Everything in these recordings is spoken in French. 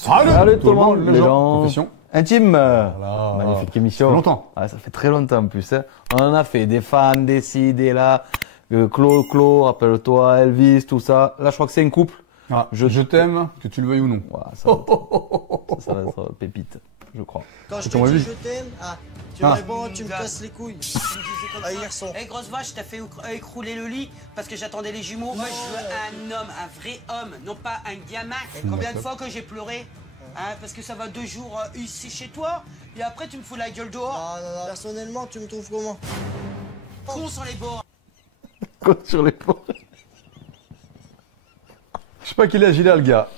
Salut tout le monde, les gens. Profession. Intime. Voilà. Magnifique émission. Ça fait longtemps. Ouais, ça fait très longtemps en plus. Hein. On en a fait des fans, des ci, des là. Claude, rappelle-toi, Elvis, tout ça. Là, je crois que c'est un couple. Ah, je t'aime, que tu le veuilles ou non. Voilà, ça va être pépite, je crois. Quand je ton te dis avis. je t'aime, tu me réponds, tu me casses les couilles. Tu me disais comme Ah, ça. hier son. Eh, grosse vache, t'as fait écrouler le lit parce que j'attendais les jumeaux. Moi, je veux un homme, un vrai homme, non pas un gamin. Et combien de fois que j'ai pleuré parce que ça va 2 jours ici chez toi, et après tu me fous la gueule dehors. Non. Personnellement, tu me trouves comment? Con sur les bords. Côte sur les peaux. Je sais pas quel âge il a, le gars.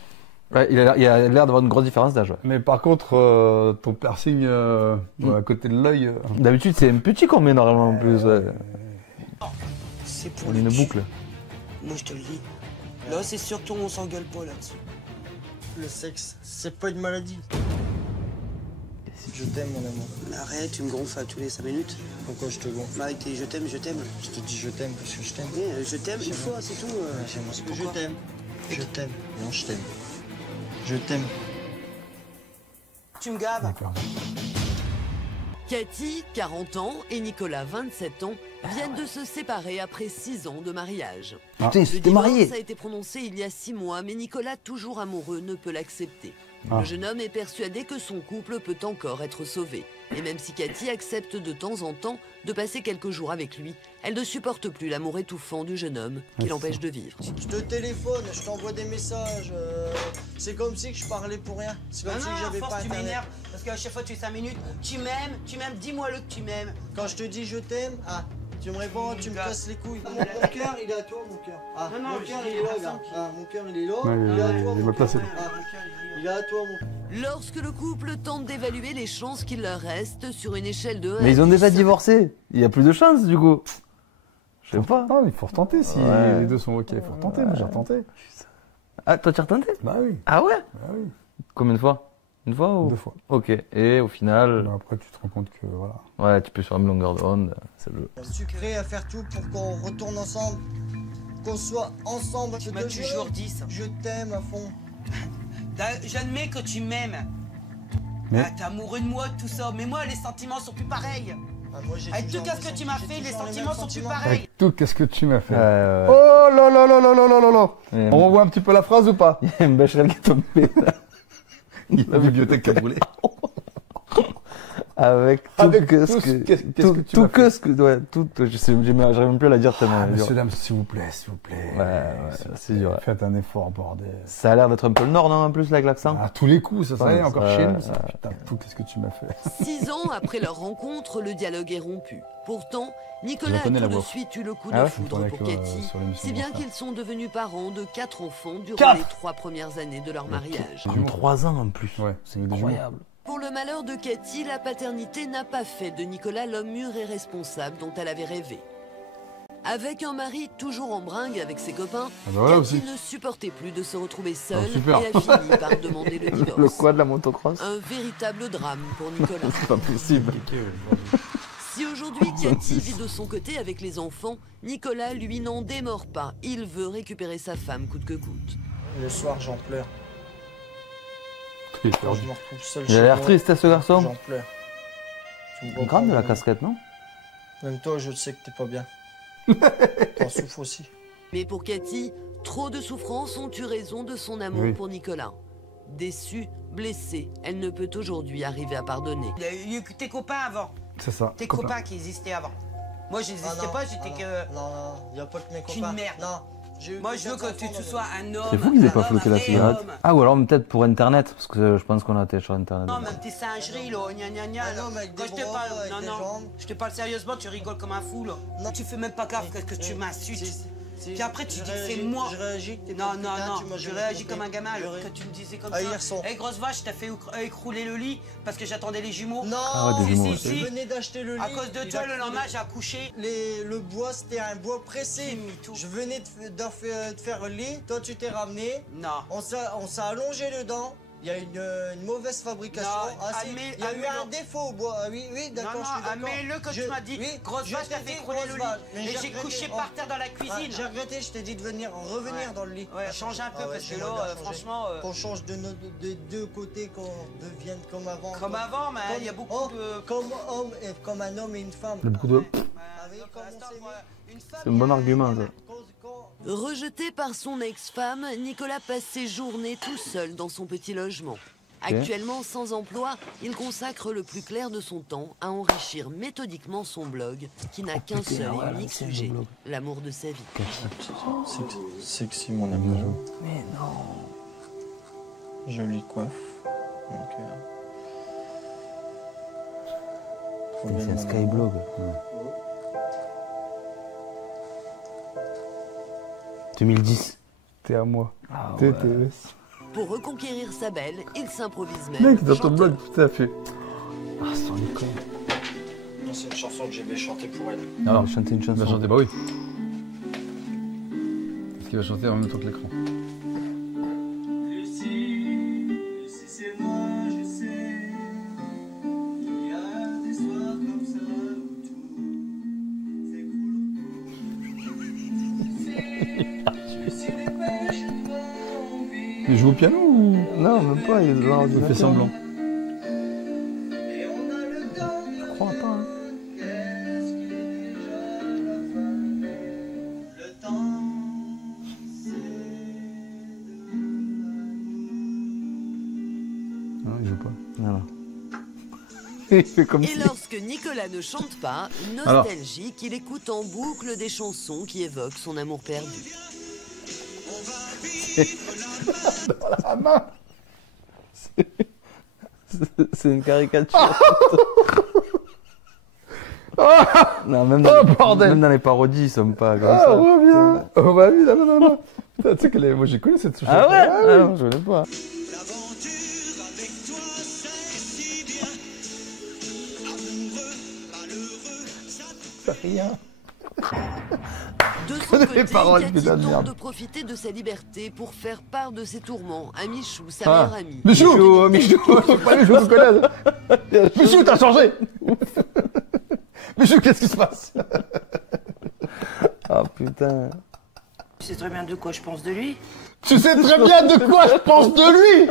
Ouais, il a l'air d'avoir une grosse différence d'âge. Ouais. Mais par contre, ton piercing à côté de l'œil. D'habitude, c'est un petit qu'on met normalement en plus. Ouais. C'est pour On a le une cul. boucle. Moi, je te le dis. Là, c'est surtout on s'engueule pas là-dessus. Le sexe, c'est pas une maladie. Je t'aime, mon amour. Arrête, tu me gonfles à tous les 5 minutes. Pourquoi je te gonfle? Arrête, je t'aime, je t'aime. Je te dis je t'aime parce que je t'aime. Je t'aime une fois, c'est tout. Parce que je Pourquoi t'aime. Je t'aime. Non, je t'aime. Je t'aime. Tu me gaves. D'accord. Cathy, 40 ans, et Nicolas, 27 ans, viennent de se séparer après 6 ans de mariage. Putain, Le c'était divorce marié. a été prononcé il y a 6 mois, mais Nicolas, toujours amoureux, ne peut l'accepter. Ah. Le jeune homme est persuadé que son couple peut encore être sauvé. Et même si Cathy accepte de temps en temps de passer quelques jours avec lui, elle ne supporte plus l'amour étouffant du jeune homme qui l'empêche de vivre. Je te téléphone, je t'envoie des messages. C'est comme si que je parlais pour rien. C'est comme Non, si non, que à j'avais force, pas tu internet. m'énerves. Parce qu'à chaque fois, tu es 5 minutes. Tu m'aimes, dis-moi le que tu m'aimes. Quand je te dis je t'aime, tu me réponds, tu me casses les couilles. Mon cœur, il est à toi, mon cœur. Non, Mon je cœur, dis il est là, personne gars. Mon cœur, il est là. Ouais, Il est à toi, il est mon mal placé. cœur. Il est à toi, mon cœur. Lorsque le couple tente d'évaluer les chances qu'il leur reste sur une échelle de 1 Mais à ils ont 10, déjà divorcé. Il y a plus de chance du coup. Je sais pas. Non, mais il faut retenter si Ouais. les deux sont ok. Il faut retenter, moi j'ai retenté. Ah, toi tu as retenté? Bah oui, Ah ouais? bah oui. Combien de fois? Une fois ou? 2 fois. Ok. Et au final, Bah, après, tu te rends compte que voilà. ouais, tu peux sur la même longueur d'onde. C'est le jeu. Je suis prêt à faire tout pour qu'on retourne ensemble. Qu'on soit ensemble. Je Mais te tu jure, joues 10. je t'aime à fond. J'admets que tu m'aimes. Mais- T'es amoureux de moi, tout ça. Mais moi, les sentiments sont plus pareils. Moi, j'ai Avec tout toujours ce que les tu m'as j'ai fait, les toujours sentiments mêmes sont plus sentiments. pareils. Avec tout, qu'est-ce que tu m'as fait Ouais. Oh là là là là là là là là. Ouais. On revoit un petit peu la phrase ou pas? Il y a une Becherel qui est tombée là. La bibliothèque qui a brûlé. Avec tout Avec que tout ce ce que qu'est-ce que tout, tu tout m'as que fait. ce que ouais, tout je sais j'arrive même plus à la dire tellement elle est dure. Monsieur, dame, s'il vous plaît, s'il vous plaît. Ouais, c'est dur. Ouais. Faites un effort, bordel. Ça a l'air d'être un peu le nord non en plus là avec l'accent. À tous les coups, ça Ouais, y est, encore ça- chez nous. Ça. Putain, tout, qu'est-ce que tu m'as fait? 6 ans après leur rencontre, le dialogue est rompu. Pourtant, Nicolas a connais, tout la de voix. suite eu le coup Ah de ouais, foudre tournais pour que, Cathy, sur l'émission si de bien mon frère. qu'ils sont devenus parents de 4 enfants durant 4 les 3 premières années de leur mariage. En 3 ans en plus. Ouais, C'est des incroyable. Pour le malheur de Cathy, la paternité n'a pas fait de Nicolas l'homme mûr et responsable dont elle avait rêvé. Avec un mari toujours en bringue avec ses copains, Ah bah voilà Cathy aussi. ne supportait plus de se retrouver seule Ah, super. et a fini par demander le divorce. Le quoi de la motocross? Un véritable drame pour Nicolas. C'est pas possible. Si aujourd'hui Cathy vit de son côté avec les enfants, Nicolas, lui, n'en démord pas. Il veut récupérer sa femme coûte que coûte. Le soir, j'en pleure. Quand je me retrouve seul Il a chez l'air moi, triste à ce garçon. j'en pleure. Tu me comprends, Grande de la même- casquette non? Même toi, je sais que t'es pas bien. T'en souffres aussi. Mais pour Cathy, trop de souffrances ont eu raison de son amour Oui. pour Nicolas. Déçue, blessée, elle ne peut aujourd'hui arriver à pardonner. Il y a eu que tes copains avant. C'est ça. Tes copains qui existaient avant. Moi, je n'existais pas, j'étais que. Non, y a pas que mes Qu'une copains. merde. Non. J'ai eu Moi, je veux plusieurs que tu enfants dans sois ma vie. un homme. C'est fou qu'ils aient pas un floqué homme, la un cigarette. homme. Ah ou alors peut-être pour internet parce que je pense qu'on a téléchargé internet. Non, même tes singeries, là, gna gna gna. Ah là. non, mais avec Quand des je te bras, parle, avec non, des non, jambes. je te parle sérieusement, tu rigoles comme un fou, là. Non. Tu fais même pas gaffe que tu m'insultes. Si, Puis après, tu je dis que c'est réagis- moi. Je réagis que t'es Non, pas non, putain, tu non, m'as je jamais réagis compris. comme un gamin, Je là, ré- que tu me disais comme Ah, ça. hier son. Eh, grosse vache, t'as fait écrouler le lit parce que j'attendais les jumeaux. Non, Ah ouais, des jumeaux, si, si. je venais d'acheter le lit. À cause de il toi, a le coulé. lendemain, j'ai accouché. Le bois, c'était un bois pressé. Mytho. Je venais de faire le lit, toi tu t'es ramené. Non. On s'est allongé dedans. Il y a une mauvaise fabrication. Non, Ah, si, admets- il y a eu admets-le. un défaut au bois. Ah, oui, oui, d'accord, Non, je suis d'accord. admets-le quand Je- tu m'as dit oui, grosse je vache, t'ai t'as fait dit crouler grosse le lit. vache, mais Et j'ai regretté. couché Oh. par terre dans la Ah, cuisine. j'ai regretté, je t'ai dit de revenir dans le lit. Ouais, change un peu Ah ouais, parce que j'aimerais là, bien changer. franchement. Qu'on change de deux côtés, qu'on devienne comme avant. Comme avant, mais il y a beaucoup de. Comme un homme et une femme. Il y a beaucoup de... Ah oui, comme on s'est mis. C'est un bon argument, ça. Rejeté par son ex-femme, Nicolas passe ses journées tout seul dans son petit logement. Actuellement sans emploi, il consacre le plus clair de son temps à enrichir méthodiquement son blog, qui n'a qu'un seul et unique sujet, l'amour de sa vie. Sexy mon amour. Mais non. Jolie coiffe. Donc, trop bien, C'est un mon amour. Skyblog. 2010. T'es à moi. Ah T'es... Pour reconquérir sa belle, il s'improvise même Mec, dans ton chanteur. blog, tout à fait. Ah, sans déconner. Non, c'est une chanson que j'ai vais chanter pour elle. Ah, on va chanter une Il va chanson. chanter, bah oui. Parce qu'il va chanter en même temps que l'écran. Lucie, c'est moi, je sais. Il y a des soirs comme ça où tout s'écroule. Je suis l'épée, je dois envie. Il joue au piano ou... Non, même pas, il est dans Il fait semblant. Et on a le temps de Je crois pas, hein. qu'est-ce qui est déjà la fin. Le temps, c'est de Non, il joue pas. Voilà. Il fait comme Et si... lorsque Nicolas ne chante pas, nostalgique, il écoute en boucle des chansons qui évoquent son amour perdu. La main. C'est une caricature. Non, même Oh, dans, bordel. même dans les parodies, ils sont pas comme Ah, ça. reviens. Oh, bah oui, non. Putain, tu sais qu'elle est... Moi, j'ai connu cette chanson. Ah ouais, Ah, oui. ah, non, je connais pas. l'aventure avec toi, c'est si bien. Amoureux, malheureux, ça C'est rien. De son côté, paroles, Cathy putain de tente merde. de profiter de sa liberté pour faire part de ses tourments à Michou, sa Ah. meilleure amie. Michou, pas Michou, je connais. Michou, t'as changé. Michou, qu'est-ce qui se passe? Ah putain. Tu sais très bien de quoi je pense de lui. Tu sais très bien de quoi je pense de lui.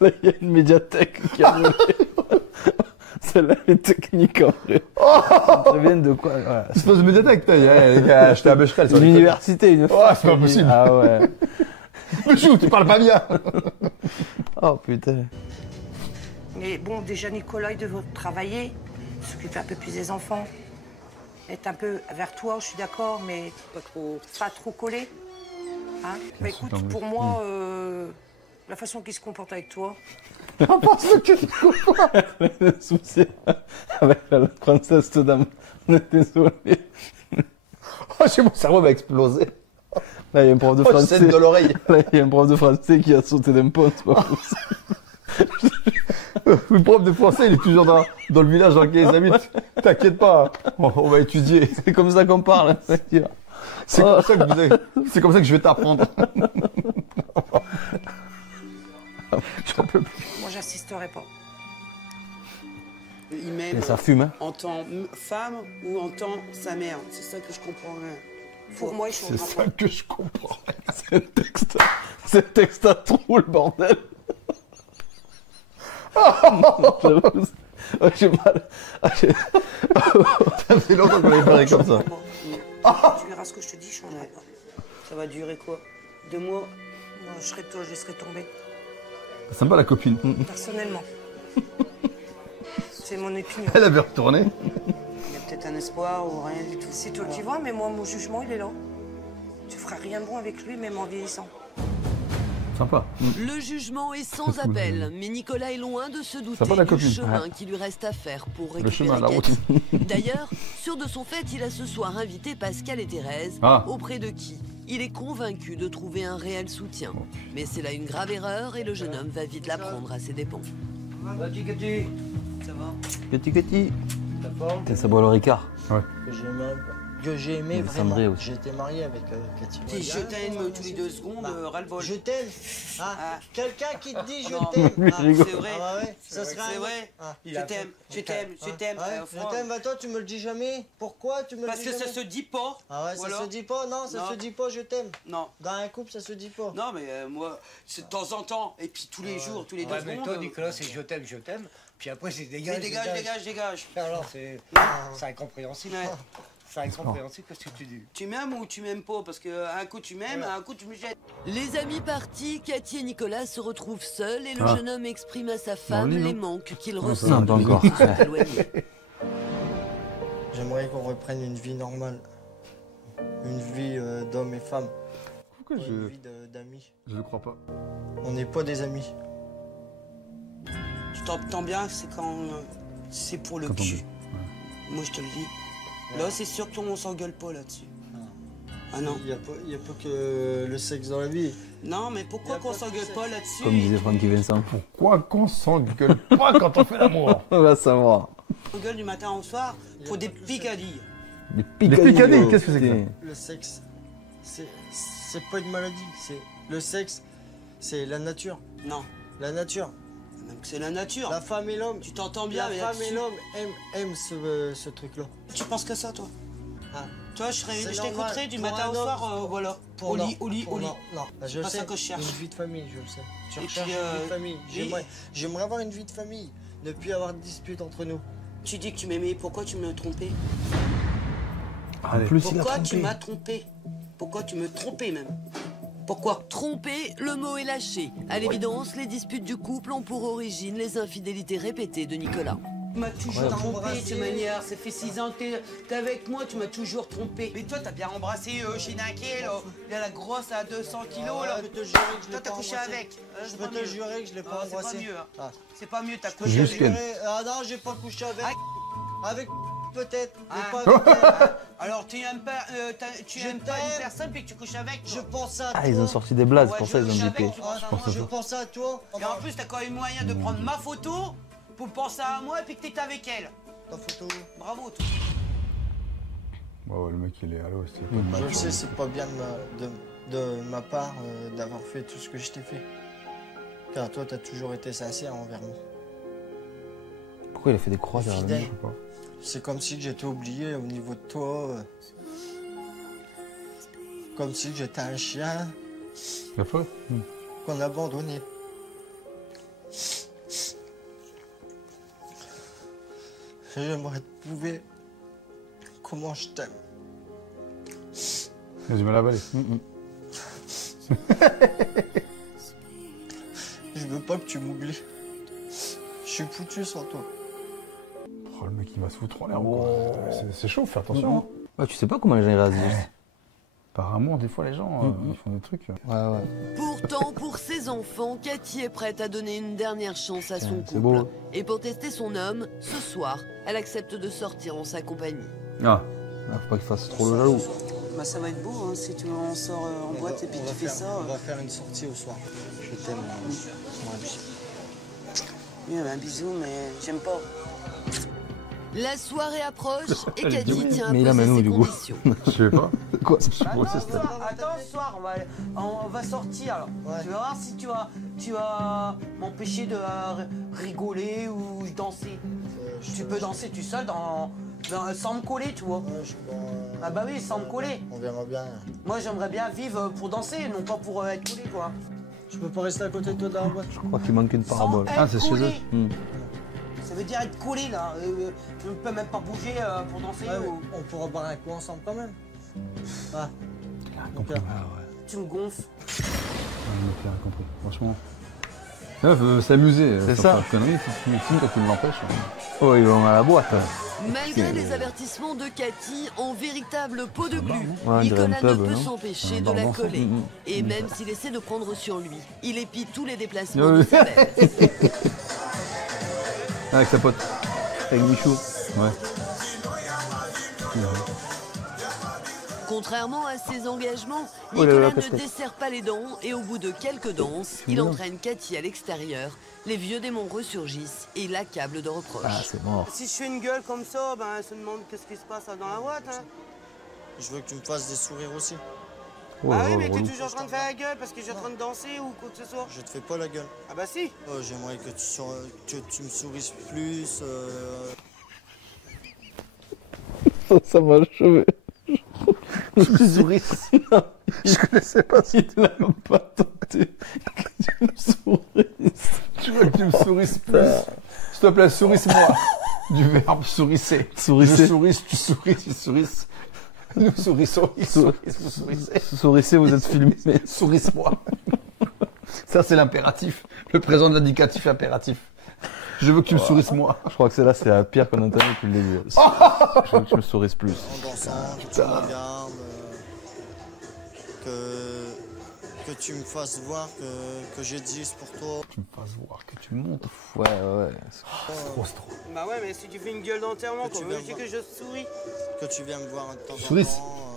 Là, il y a une médiathèque qui a roulé. Celle-là est technique en vrai. Ça vient de quoi voilà. C'est pas une médiathèque, t'as acheté à Becherel. Une université, une fac. c'est pas possible. Ah ouais. Michou, tu parles pas bien. Oh putain. Mais bon, déjà Nicolas, il devrait travailler, s'occuper un peu plus des enfants. Être un peu vers toi, je suis d'accord, mais pas trop collé. Hein? Bah écoute, pour moi, la façon qu'il se comporte avec toi, Le souci avec la princesse tout d'âme. On est désolé. Oh, mon cerveau va exploser. Là, il y a un prof de Oh, je français. saigne de l'oreille. Là, il y a un prof de français qui a sauté d'un pont, c'est pas possible. Le prof de français, il est toujours dans le village dans lequel ils habitent. T'inquiète pas, on va étudier. C'est comme ça qu'on parle, hein, c'est sûr. C'est comme ça que je vais t'apprendre. J'en peux plus. moi, j'assisterai pas. Il Et m'aime ça fume, hein. en tant que femme ou en tant que sa mère. C'est ça que je comprends rien. Pour moi, il C'est changera ça pas. que je comprends. C'est un texte à trou, le bordel. J'avoue, j'ai mal. Ça fait longtemps qu'on avait parlé comme ça. Tu verras ce que je te dis, je changerai pas. Ça va durer quoi? 2 mois? Moi, je serai toi, je laisserai tomber. C'est sympa la copine. Personnellement. C'est mon opinion. Elle avait retourné. Il y a peut-être un espoir ou rien du tout. C'est toi qui vois, mais moi, mon jugement, il est là. Tu feras rien de bon avec lui, même en vieillissant. Sympa. Le jugement est sans C'est cool. appel, mais Nicolas est loin de se douter Ça va, la du copine. chemin qui lui reste à faire pour Le récupérer chemin, la route. Cathy. D'ailleurs, sûr de son fait, il a ce soir invité Pascal et Thérèse, Ah. auprès de qui il est convaincu de trouver un réel soutien. Mais c'est là une grave erreur et le jeune homme va vite l'apprendre à ses dépens. Ça va? Petit. Ta forme Tiens, ça boit le Ricard. Ouais. que j'ai même. que j'ai aimé Mais Sandré vraiment. aussi. J'étais marié avec Cathy. T'es je t'aime tous les 2 secondes, Bah, ras-le-bol. Je t'aime. Ah, Ah. quelqu'un qui te dit je Non. t'aime. Ah, c'est vrai. Ah ouais, ça serait C'est un- vrai. Ah, Je t'aime, je t'aime, je t'aime. Ouais, je t'aime, bah toi tu me le dis jamais. Pourquoi tu me le Parce dis que jamais? ça se dit pas. Ah ouais, Voilà. ça se dit pas, non, ça Non. se dit pas, je t'aime. Non. Dans un couple, ça se dit pas. Non, mais moi, c'est de temps en temps. Et puis tous les jours, tous les 2 Ouais, mais secondes. toi, Nicolas, c'est je t'aime, je t'aime. Puis après, c'est dégage, Dégage, dégage, dégage. Alors, c'est incompréhensible. Ouais. C'est incompréhensible, qu'est-ce que tu dis? Tu m'aimes ou tu m'aimes pas? Parce qu'un coup tu m'aimes, un coup tu me jettes. Les amis partis, Cathy et Nicolas se retrouvent seuls et le Ah. jeune homme exprime à sa femme lit, non les manques qu'il ça ressent Non, pas depuis encore. qu'ils se sont éloignés. J'aimerais qu'on reprenne une vie normale. Une vie d'homme et femme. Pourquoi Pas une vie d'amis. je le crois pas. On n'est pas des amis. Tu t'entends bien, c'est quand c'est pour le Quand on cul. dit. Moi je te le dis. Là c'est sûr qu'on s'engueule pas là-dessus. Ah non. Il n'y a pas que le sexe dans la vie. Non mais pourquoi Y a qu'on pas de s'engueule sexe. pas là-dessus? Comme disait Francky Vincent. Pourquoi qu'on s'engueule pas quand on fait l'amour? On va savoir. On s'engueule du matin au soir Y a pour pas des que le picadilles. Des picadilles, oh, qu'est-ce que c'est que ça? putain. Le sexe, c'est pas une maladie. Le sexe, c'est la nature. Non. La nature. Même que c'est la nature. La femme et l'homme. Tu t'entends bien La mais femme et là-dessus. l'homme aiment ce truc-là. Tu penses que ça toi? Ah. Toi C'est je normal. t'écouterai du Pour matin un au homme, soir, voilà. Au non, lit, au lit, pour au lit. non, non. Bah, je pas sais, ça que je cherche. une vie de famille, je le sais. Tu Et recherches puis, une vie de famille. oui. J'aimerais avoir une vie de famille. Ne plus avoir de disputes entre nous. Tu dis que tu m'aimais, pourquoi tu me trompais? En plus, il a Pourquoi tu trompé. m'as trompé? Pourquoi tu me trompais même? Pourquoi? Trompé, le mot est lâché. À l'évidence, les disputes du couple ont pour origine les infidélités répétées de Nicolas. Tu m'as toujours Ouais. trompé de Embrassé. toute manière, ça fait 6 ans que t'es avec moi, tu m'as toujours trompé. Mais toi t'as bien embrassé Chinaké, là. Il y a la grosse à 200 kilos là. Je peux te jurer que je Toi l'ai t'as pas couché embrassé. avec. Je C'est peux pas te mieux. jurer que je l'ai pas C'est pas embrassé. mieux. Hein. Ah. C'est pas mieux, t'as couché Juste avec. Ken. Ah non, j'ai pas couché avec. Avec peut-être, mais Ah. pas avec elle. Alors tu aimes pas, tu Je aimes pas t'aime. une personne puis que tu couches avec. Je toi. pense à toi. Ah, ils ont sorti des blazes, Ouais, pour je ça ils ont couche bipé. avec, tu penses à moi. Je pense à toi. Et en plus t'as quand même moyen de prendre ma photo pour penser à moi et puis que t'étais avec elle. Ta photo. Bravo toi. Ouais, le mec il est à l'eau, c'est pas Je mal. le sais, c'est pas bien de ma part d'avoir fait tout ce que je t'ai fait. Car toi, t'as toujours été sincère envers moi. Pourquoi il a fait des croix derrière Fidèle. lui? C'est comme si que j'étais oublié au niveau de toi. Comme si que j'étais un chien La faute? qu'on a abandonné. J'aimerais te prouver comment je t'aime. J'ai du mal à avaler. Je veux pas que tu m'oublies. Je suis foutu sans toi. Oh, le mec il va se foutre en l'air. quoi. C'est chaud, fais attention. hein. Ouais, tu sais pas comment les gens ils réagissent. Apparemment, des fois les gens ils font des trucs. Ouais, ouais. Pourtant, pour ses enfants, Cathy est prête à donner une dernière chance à son C'est couple. beau. Et pour tester son homme, ce soir, elle accepte de sortir en sa compagnie. Ah, faut pas qu'il fasse trop le jaloux. Bah ça va être beau hein, si tu on sort en boîte et puis tu fais ça. On va faire une sortie au soir. Je t'aime, mon ami. Oui, un bisou mais j'aime pas. La soirée approche et Cathy tient à Mais il amène poser où, ses du coup conditions. Je sais pas. Quoi? Attends, ce soir, on va sortir. Alors. Ouais. Tu vas voir si tu vas m'empêcher de rigoler ou danser. Tu peux danser tout seul sans me coller, tu vois. Ouais, Ah bah oui, sans me coller. on verra bien. Moi, j'aimerais bien vivre pour danser, non pas pour être collé, quoi. Je peux pas rester à côté de toi dans la boîte. Je crois qu'il manque une Sans parabole. être Ah, c'est chez collé. eux. Ça veut dire être collé, là. Je ne peux même pas bouger pour danser. Ouais, mais ou- on pourra boire un coup ensemble quand même. Ah, Il a rien ok. compris. Tu me gonfles. Il a rien compris. Franchement. Là, faut s'amuser. C'est sans ça. faire de conneries, si tu m'excites quand tu l'empêches. Oh, ils vont à la boîte. Malgré les avertissements de Cathy, en véritable pot de glu, Ouais, on dirait un Nicolas pub, ne peut non s'empêcher Un de bar la d'enfants. coller. Et même s'il essaie de prendre sur lui, il épie tous les déplacements Ah de oui. sa belle. Avec sa pote. Avec Michou. Ouais. Contrairement à ses engagements, Oh là là, Nicolas ne casquette. desserre pas les dents et au bout de quelques danses, il bien. entraîne Cathy à l'extérieur. Les vieux démons ressurgissent et l'accablent de reproches. Ah, c'est mort. Si je fais une gueule comme ça, ben, elle se demande qu'est-ce qui se passe dans la boîte. Hein. Je veux que tu me fasses des sourires aussi. Oh Ah là oui, là, mais t'es relou. toujours en train de faire la gueule parce que j'ai en train de danser ou quoi que ce soit. Je te fais pas la gueule. Ah bah si. Oh, j'aimerais que tu me sourisses plus. Ça m'a achevé. Tu souris. Je connaissais pas ça. Il l'a même pas tenté. Que tu me sourisses. Je veux que tu me sourisses plus. S'il te plaît, sourisse-moi. Du verbe sourisser. Sourisser. Je souris, tu souris, tu sourisses. Nous sourissons, ils sourissent, vous sourissez. Sourissez, vous êtes filmé. Sourisse-moi. Ça, c'est l'impératif. Le présent de l'indicatif impératif. Je veux que tu me sourisses moi. Je crois que celle-là, c'est la pire qu'on a entendue depuis le début. Je veux que tu me sourisses plus. En dansant, que tu me regardes, que tu me fasses voir que j'existe pour toi. Que tu me fasses voir, que tu montes. Ouais, ouais. C'est trop. Bah ouais, mais si tu fais une gueule d'enterrement, Que tu quand viens même, je dis voir. que je souris. Que tu viennes me voir de temps en Souris. temps,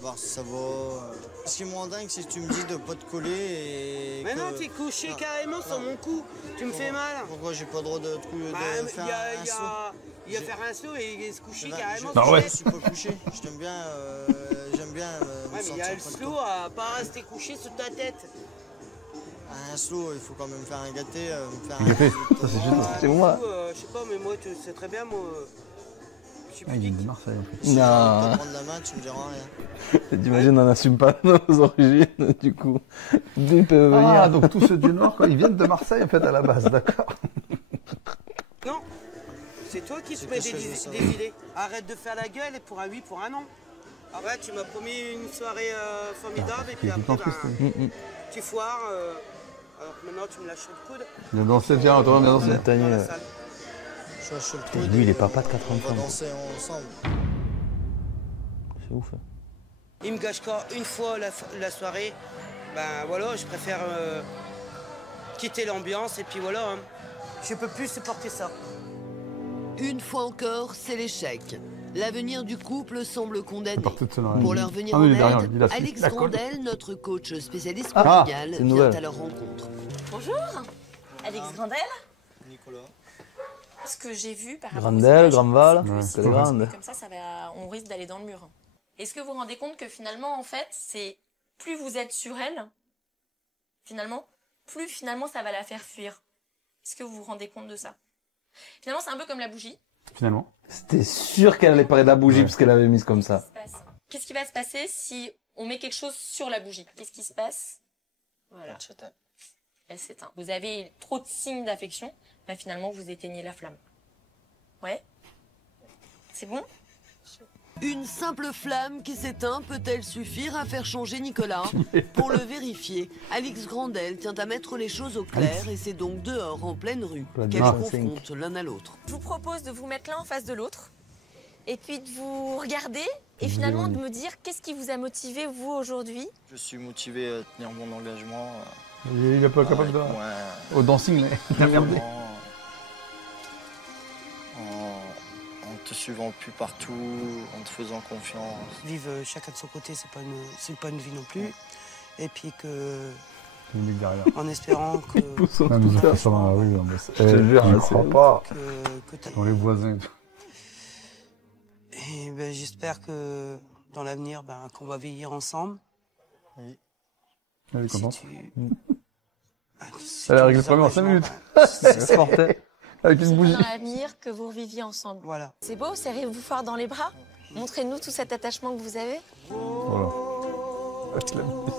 voir si ça va. Ce qui me rend dingue, c'est que tu me dis de pas te coller et. Mais que- non, t'es couché Non, carrément sur non. mon cou. Tu me fais mal. Pourquoi j'ai pas le droit de Bah, faire un saut? il y a faire un saut et se coucher Ben, carrément. Ah ouais. Je suis pas couché. Je t'aime bien. J'aime bien. Me Ouais, mais il y sentir a le près de slow toi. à pas rester couché sur ta tête. Un slow, il faut quand même faire un gâté. Me faire Un gâté, ça c'est juste. Ah, c'est du moi. coup, je sais pas, mais moi, tu sais très bien, moi. Je suis Ah, plus il vient dit. de Marseille en fait. Si j'ai envie de Non. te prendre la main, tu me diras rien. T'imagines, on n'assume pas nos origines, du coup. D'où ils peuvent venir. Ah, donc tous ceux du Nord, quoi, ils viennent de Marseille en fait à la base, d'accord. Non, c'est toi qui te C'est mets qu'est-ce que je veux savoir. des idées. Arrête de faire la gueule et pour un oui, pour un non. Ah ouais, tu m'as promis une soirée formidable et puis Il est tout le après, temps triste, tu foires. Alors que maintenant, tu me lâches le coude. Il a dansé, tiens, Antoine, bien dansé. Montagne, Dans la ouais. salle. Je suis le Putain, coude lui, il est et papa de 4 on va enfants. danser ensemble. C'est ouf. Hein. Il me gâche encore une fois la soirée. Ben voilà, je préfère quitter l'ambiance et puis voilà. Hein. Je peux plus supporter ça. Une fois encore, c'est l'échec. L'avenir du couple semble condamné. Partout de son Pour leur venir Ah non, en il est derrière, aide, il a su- Alix la colle. Grandel, notre coach spécialiste Ah, conjugal, c'est une vient nouvelle. à leur rencontre. Bonjour, Alix Grandel. Nicolas. Ce que j'ai vu par rapport Grandel, au Grandval, sondage, ouais, c'est c'est que grande. comme ça va, on risque d'aller dans le mur. Est-ce que vous vous rendez compte que finalement, en fait, c'est plus vous êtes sur elle, finalement, plus finalement ça va la faire fuir. Est-ce que vous vous rendez compte de ça? Finalement, c'est un peu comme la bougie. Finalement. C'était sûr qu'elle allait parler de la bougie Ouais. parce qu'elle avait mise comme ça. Qu'est-ce qui va se passer si on met quelque chose sur la bougie? Qu'est-ce qui se passe? Voilà. Elle s'éteint. Vous avez trop de signes d'affection, bah finalement vous éteignez la flamme. Ouais. C'est bon? Une simple flamme qui s'éteint peut-elle suffire à faire changer Nicolas? Pour le vérifier, Alix Grandel tient à mettre les choses au clair et c'est donc dehors en pleine rue qu'elles Ah, confrontent l'un à l'autre. Je vous propose de vous mettre l'un en face de l'autre et puis de vous regarder et finalement de me dire qu'est-ce qui vous a motivé vous aujourd'hui. Je suis motivé à tenir mon engagement. Il est pas capable de. Ouais. Au dancing, là. Il a merdé. En te suivant plus partout, en te faisant confiance. Vivre chacun de son côté, c'est pas une vie non plus. Et puis que, Il est derrière. en espérant que, Non, mais ça, ça va, oui, non, mais c'est. Je te jure, je hein, crois c'est- pas. que t'as- Dans les voisins et tout. Et ben, j'espère que dans l'avenir, ben, qu'on va vieillir ensemble. Elle est Si contente. tu... si Elle a tu réglé le nous problème en 5 engagements, minutes. ben, C'est fort, hein. Avec une bougie. Dans l'avenir que vous reviviez ensemble. Voilà. C'est beau, serrez-vous fort dans les bras. Montrez-nous tout cet attachement que vous avez. Voilà. Avec la musique.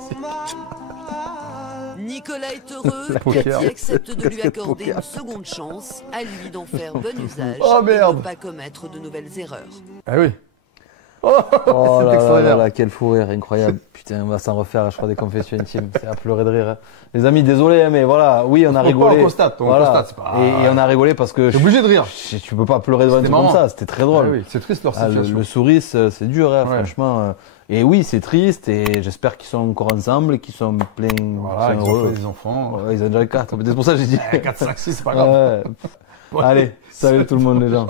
Nicolas est heureux, La poker. Cathy accepte de lui Casquette accorder poker. une seconde chance, à lui d'en faire bon usage Oh, et merde. ne pas commettre de nouvelles erreurs. Ah oui. Oh C'est là là extraordinaire. là, quel fou rire, incroyable. Putain, on va s'en refaire, je crois, des confessions intimes. C'est à pleurer de rire. Hein. Les amis, désolé, hein, mais voilà, oui, on a rigolé. On constate, Voilà. c'est pas. Et on a rigolé parce que T'es obligé de rire. tu peux pas pleurer devant un C'était truc comme marrant. ça, c'était très drôle. Ah oui, c'est triste leur Ah, situation. le sourire, c'est dur, hein, Ouais. franchement. Et oui, c'est triste, et j'espère qu'ils sont encore ensemble et qu'ils sont pleins, Voilà, qu'ils ils sont ont heureux. fait des enfants. Ouais, ils ont déjà 4, c'est pour ça que j'ai dit. 4, 5, 6, c'est pas grave. Ouais. Allez, salut tout le monde les gens.